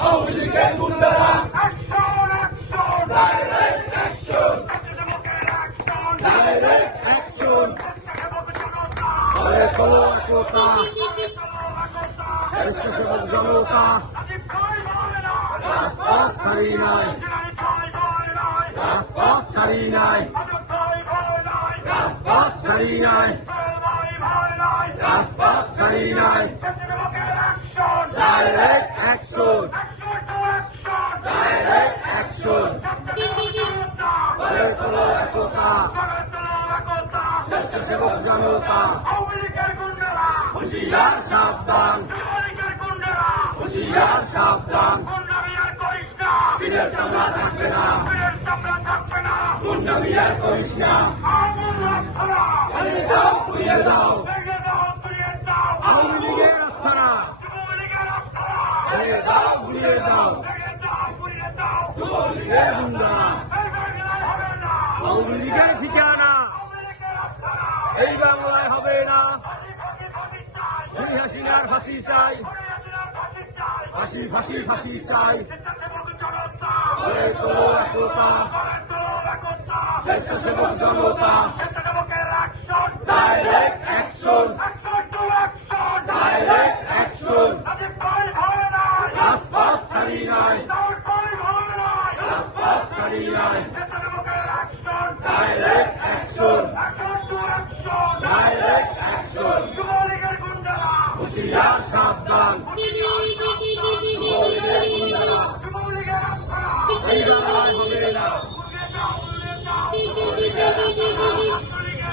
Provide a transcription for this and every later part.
আওয়ামী লীগের গুন্ডারা direct action direct action জনতা রাজপথ নাই রাজপথ ছাড়ি নাই রাজপথ ছাড়ি নাই রাজপথ ছাড়ি নাই ডাইরেক্ট অ্যাকশন ডাইরেক্ট অ্যাকশন গড়ে তোলো একতা স্বেচ্ছাসেবক জনতা হুশিয়ার সাবধান হুশিয়ার সাবধান পীরের চামড়া থাকবে না করিস না চালিয়ে দাও ঘুরিয়ে দাও আওয়ামী লীগের আস্থানা চালিয়ে এই বাংলায় হবে না। খুনি হাসিনার ফাঁসি চাই ফাঁসি ফাঁসি ফাঁসি চাই গড়ে তোলো একতা স্বেচ্ছাসেবক জনতা ডাইরেক্ট অ্যাকশন ডাইরেক্ট অ্যাকশন রাজপথ ছাড়ি নাই রাজপথ ছাড়ি নাই ডাইরেক্ট অ্যাকশন ডাইরেক্ট অ্যাকশন হুশিয়ার সাবধান যুবলীগের গুন্ডারা এই বাংলায় হবে না যুবলীগের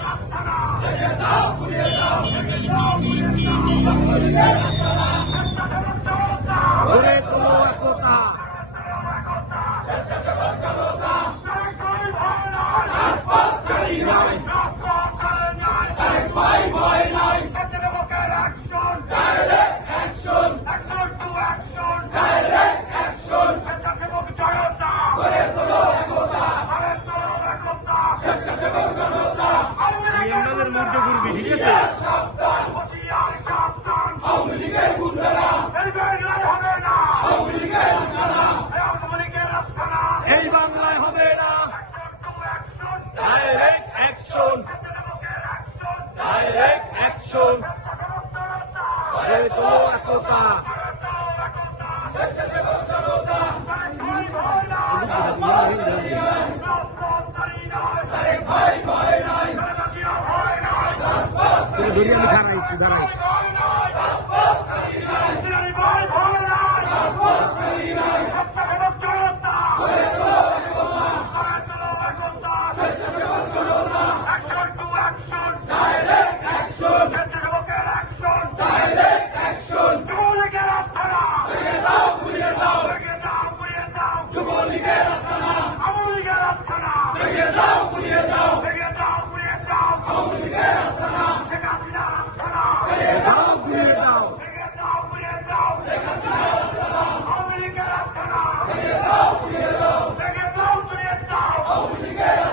আস্থানা ভেঙে দাও ঘুরিয়ে দাও যুবলীগের আস্থানা গড়ে তোলো একতা স্বেচ্ছাসেবক জনতা রাজপথ ছাড়ি নাই এক ভাই ভয় নাই ডাইরেক্ট অ্যাকশন ডাইরেক্ট অ্যাকশন গড়ে তোলো একতা স্বেচ্ছাসেবক জনতা আমাদের মধ্যে করবি ঠিক আছে সাবধান আওয়ামী লীগের গুন্ডারা আওয়ামী লীগের আস্থানা এই বাংলায় হবে না। ডাইরেক্ট অ্যাকশন ডাইরেক্ট অ্যাকশন গড়ে তোলো একতা Durian negara.